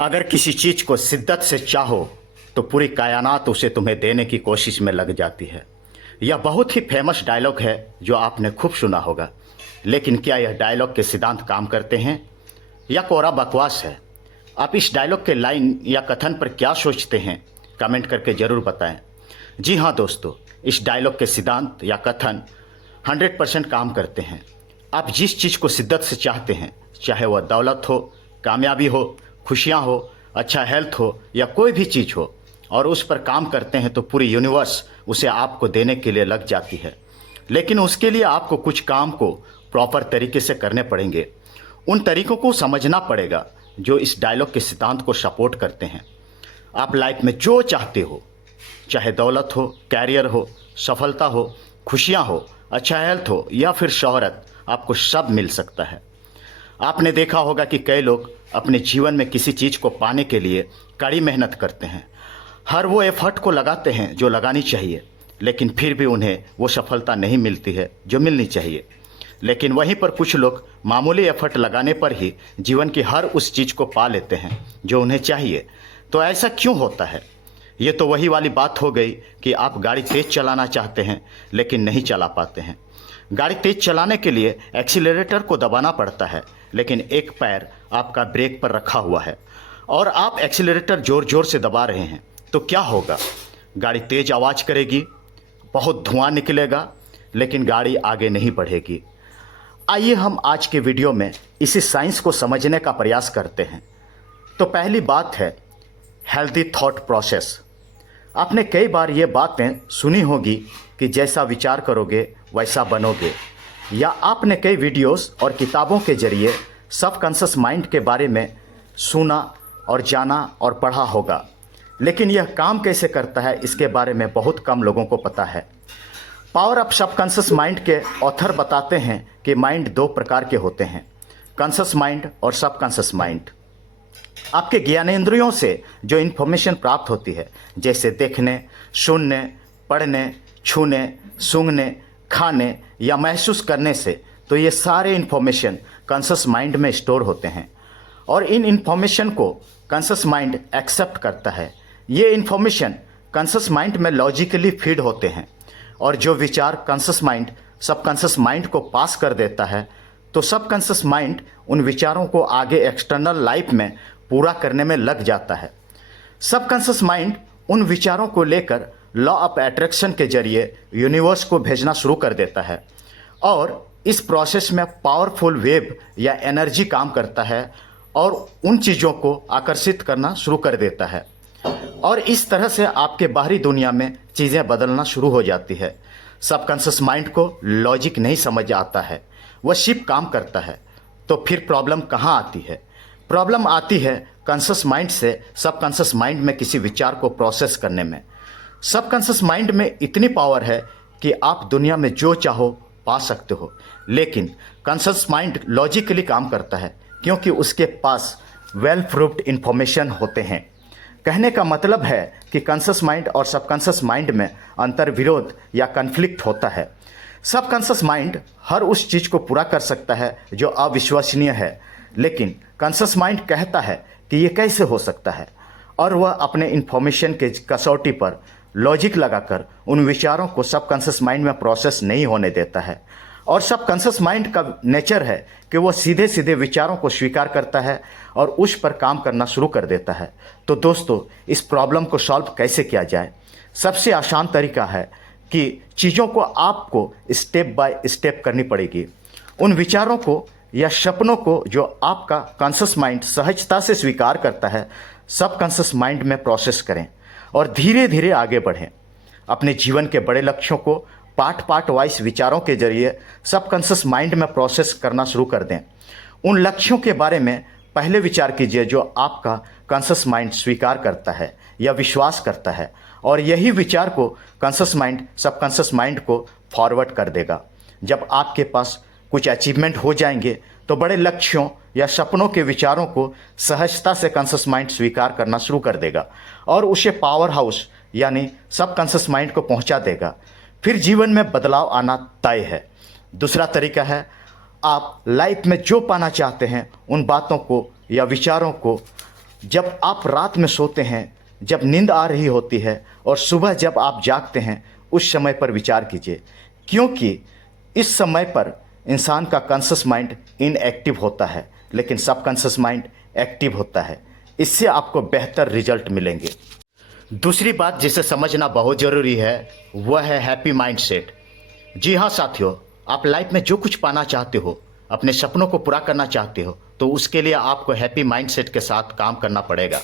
अगर किसी चीज को शिद्दत से चाहो तो पूरी कायनात उसे तुम्हें देने की कोशिश में लग जाती है। यह बहुत ही फेमस डायलॉग है जो आपने खूब सुना होगा। लेकिन क्या यह डायलॉग के सिद्धांत काम करते हैं या कोरा बकवास है? आप इस डायलॉग के लाइन या कथन पर क्या सोचते हैं, कमेंट करके ज़रूर बताएं। जी हाँ दोस्तों, इस डायलॉग के सिद्धांत या कथन 100% काम करते हैं। आप जिस चीज़ को शिद्दत से चाहते हैं, चाहे वह दौलत हो, कामयाबी हो, खुशियाँ हो, अच्छा हेल्थ हो या कोई भी चीज़ हो, और उस पर काम करते हैं तो पूरी यूनिवर्स उसे आपको देने के लिए लग जाती है। लेकिन उसके लिए आपको कुछ काम को प्रॉपर तरीके से करने पड़ेंगे। उन तरीकों को समझना पड़ेगा जो इस डायलॉग के सिद्धांत को सपोर्ट करते हैं। आप लाइफ में जो चाहते हो, चाहे दौलत हो, कैरियर हो, सफलता हो, खुशियाँ हो, अच्छा हेल्थ हो या फिर शोहरत, आपको सब मिल सकता है। आपने देखा होगा कि कई लोग अपने जीवन में किसी चीज़ को पाने के लिए कड़ी मेहनत करते हैं, हर वो एफर्ट को लगाते हैं जो लगानी चाहिए, लेकिन फिर भी उन्हें वो सफलता नहीं मिलती है जो मिलनी चाहिए। लेकिन वहीं पर कुछ लोग मामूली एफर्ट लगाने पर ही जीवन की हर उस चीज़ को पा लेते हैं जो उन्हें चाहिए। तो ऐसा क्यों होता है? ये तो वही वाली बात हो गई कि आप गाड़ी तेज़ चलाना चाहते हैं लेकिन नहीं चला पाते हैं। गाड़ी तेज़ चलाने के लिए एक्सीलरेटर को दबाना पड़ता है, लेकिन एक पैर आपका ब्रेक पर रखा हुआ है और आप एक्सीलरेटर ज़ोर ज़ोर से दबा रहे हैं, तो क्या होगा? गाड़ी तेज़ आवाज़ करेगी, बहुत धुआं निकलेगा, लेकिन गाड़ी आगे नहीं बढ़ेगी। आइए हम आज के वीडियो में इसी साइंस को समझने का प्रयास करते हैं। तो पहली बात है हेल्दी थॉट प्रोसेस। आपने कई बार ये बातें सुनी होगी कि जैसा विचार करोगे वैसा बनोगे, या आपने कई वीडियोस और किताबों के जरिए सबकॉन्शियस माइंड के बारे में सुना और जाना और पढ़ा होगा। लेकिन यह काम कैसे करता है इसके बारे में बहुत कम लोगों को पता है। पावर ऑफ सबकॉन्शियस माइंड के ऑथर बताते हैं कि माइंड दो प्रकार के होते हैं, कॉन्शियस माइंड और सबकॉन्शियस माइंड। आपके ज्ञानेंद्रियों से जो इन्फॉर्मेशन प्राप्त होती है, जैसे देखने, सुनने, पढ़ने, छूने, सूंघने, खाने या महसूस करने से, तो ये सारे इन्फॉर्मेशन कॉन्शियस माइंड में स्टोर होते हैं और इन इन्फॉर्मेशन को कॉन्शियस माइंड एक्सेप्ट करता है। ये इन्फॉर्मेशन कॉन्शियस माइंड में लॉजिकली फीड होते हैं और जो विचार कॉन्शियस माइंड सबकॉन्शियस माइंड को पास कर देता है, तो सबकॉन्शियस माइंड उन विचारों को आगे एक्सटर्नल लाइफ में पूरा करने में लग जाता है। सबकॉन्शियस माइंड उन विचारों को लेकर लॉ ऑफ अट्रैक्शन के जरिए यूनिवर्स को भेजना शुरू कर देता है और इस प्रोसेस में पावरफुल वेव या एनर्जी काम करता है और उन चीज़ों को आकर्षित करना शुरू कर देता है और इस तरह से आपके बाहरी दुनिया में चीज़ें बदलना शुरू हो जाती है। सबकॉन्शियस माइंड को लॉजिक नहीं समझ आता है, वह सिर्फ काम करता है। तो फिर प्रॉब्लम कहाँ आती है? प्रॉब्लम आती है कॉन्शियस माइंड से सबकॉन्शियस माइंड में किसी विचार को प्रोसेस करने में। सबकॉन्शियस माइंड में इतनी पावर है कि आप दुनिया में जो चाहो पा सकते हो, लेकिन कॉन्शियस माइंड लॉजिकली काम करता है क्योंकि उसके पास वेल प्रूव्ड इंफॉर्मेशन होते हैं। कहने का मतलब है कि कॉन्शियस माइंड और सबकॉन्शियस माइंड में अंतर विरोध या कन्फ्लिक्ट होता है। सबकॉन्शियस माइंड हर उस चीज़ को पूरा कर सकता है जो अविश्वसनीय है, लेकिन कॉन्शियस माइंड कहता है कि ये कैसे हो सकता है, और वह अपने इंफॉर्मेशन के कसौटी पर लॉजिक लगाकर उन विचारों को सबकॉन्शियस माइंड में प्रोसेस नहीं होने देता है। और सबकॉन्शियस माइंड का नेचर है कि वह सीधे सीधे विचारों को स्वीकार करता है और उस पर काम करना शुरू कर देता है। तो दोस्तों, इस प्रॉब्लम को सॉल्व कैसे किया जाए? सबसे आसान तरीका है कि चीज़ों को आपको स्टेप बाय स्टेप करनी पड़ेगी। उन विचारों को या सपनों को जो आपका कॉन्शियस माइंड सहजता से स्वीकार करता है, सबकॉन्शियस माइंड में प्रोसेस करें और धीरे धीरे आगे बढ़ें। अपने जीवन के बड़े लक्ष्यों को पार्ट वाइज विचारों के जरिए सबकॉन्शियस माइंड में प्रोसेस करना शुरू कर दें। उन लक्ष्यों के बारे में पहले विचार कीजिए जो आपका कॉन्शियस माइंड स्वीकार करता है या विश्वास करता है, और यही विचार को कॉन्शियस माइंड सबकॉन्शियस माइंड को फॉरवर्ड कर देगा। जब आपके पास कुछ अचीवमेंट हो जाएंगे तो बड़े लक्ष्यों या सपनों के विचारों को सहजता से कॉन्शियस माइंड स्वीकार करना शुरू कर देगा और उसे पावर हाउस यानी सबकॉन्शियस माइंड को पहुंचा देगा। फिर जीवन में बदलाव आना तय है। दूसरा तरीका है, आप लाइफ में जो पाना चाहते हैं उन बातों को या विचारों को जब आप रात में सोते हैं, जब नींद आ रही होती है और सुबह जब आप जागते हैं, उस समय पर विचार कीजिए, क्योंकि इस समय पर इंसान का कॉन्शियस माइंड इनएक्टिव होता है, लेकिन सबकॉन्शियस माइंड एक्टिव होता है। इससे आपको बेहतर रिजल्ट मिलेंगे। दूसरी बात जिसे समझना बहुत ज़रूरी है वह है हैप्पी माइंडसेट। जी हाँ साथियों, आप लाइफ में जो कुछ पाना चाहते हो, अपने सपनों को पूरा करना चाहते हो, तो उसके लिए आपको हैप्पी माइंडसेट के साथ काम करना पड़ेगा।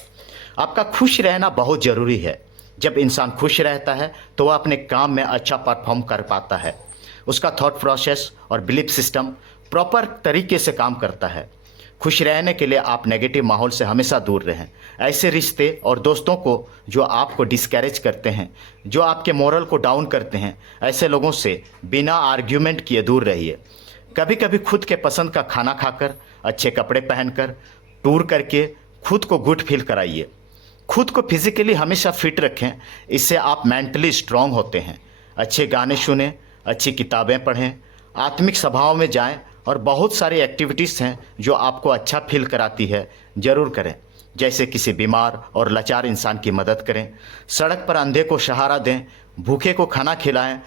आपका खुश रहना बहुत ज़रूरी है। जब इंसान खुश रहता है तो वह अपने काम में अच्छा परफॉर्म कर पाता है। उसका थॉट प्रोसेस और बिलीफ सिस्टम प्रॉपर तरीके से काम करता है। खुश रहने के लिए आप नेगेटिव माहौल से हमेशा दूर रहें। ऐसे रिश्ते और दोस्तों को जो आपको डिस्करेज करते हैं, जो आपके मोरल को डाउन करते हैं, ऐसे लोगों से बिना आर्ग्यूमेंट किए दूर रहिए। कभी कभी खुद के पसंद का खाना खाकर, अच्छे कपड़े पहनकर, टूर करके खुद को गुड फील कराइए। खुद को फिजिकली हमेशा फिट रखें, इससे आप मेंटली स्ट्रांग होते हैं। अच्छे गाने सुनें, अच्छी किताबें पढ़ें, आत्मिक सभाओं में जाएं और बहुत सारी एक्टिविटीज़ हैं जो आपको अच्छा फील कराती है, ज़रूर करें। जैसे किसी बीमार और लाचार इंसान की मदद करें, सड़क पर अंधे को सहारा दें, भूखे को खाना खिलाएं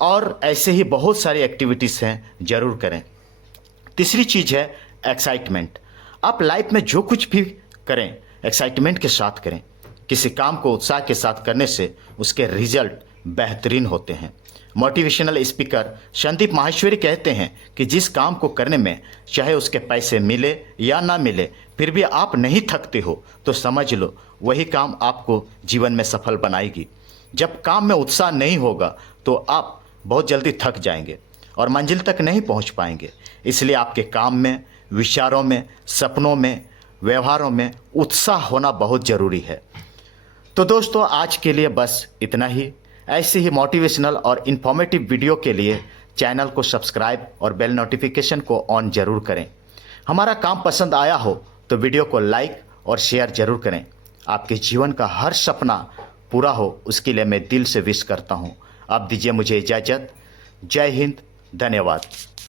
और ऐसे ही बहुत सारी एक्टिविटीज़ हैं, ज़रूर करें। तीसरी चीज़ है एक्साइटमेंट। आप लाइफ में जो कुछ भी करें एक्साइटमेंट के साथ करें। किसी काम को उत्साह के साथ करने से उसके रिजल्ट बेहतरीन होते हैं। मोटिवेशनल स्पीकर संदीप माहेश्वरी कहते हैं कि जिस काम को करने में चाहे उसके पैसे मिले या ना मिले, फिर भी आप नहीं थकते हो, तो समझ लो वही काम आपको जीवन में सफल बनाएगी। जब काम में उत्साह नहीं होगा तो आप बहुत जल्दी थक जाएंगे और मंजिल तक नहीं पहुंच पाएंगे। इसलिए आपके काम में, विचारों में, सपनों में, व्यवहारों में उत्साह होना बहुत ज़रूरी है। तो दोस्तों, आज के लिए बस इतना ही। ऐसे ही मोटिवेशनल और इन्फॉर्मेटिव वीडियो के लिए चैनल को सब्सक्राइब और बेल नोटिफिकेशन को ऑन ज़रूर करें। हमारा काम पसंद आया हो तो वीडियो को लाइक और शेयर ज़रूर करें। आपके जीवन का हर सपना पूरा हो, उसके लिए मैं दिल से विश करता हूँ। आप दीजिए मुझे इजाज़त। जय हिंद, धन्यवाद।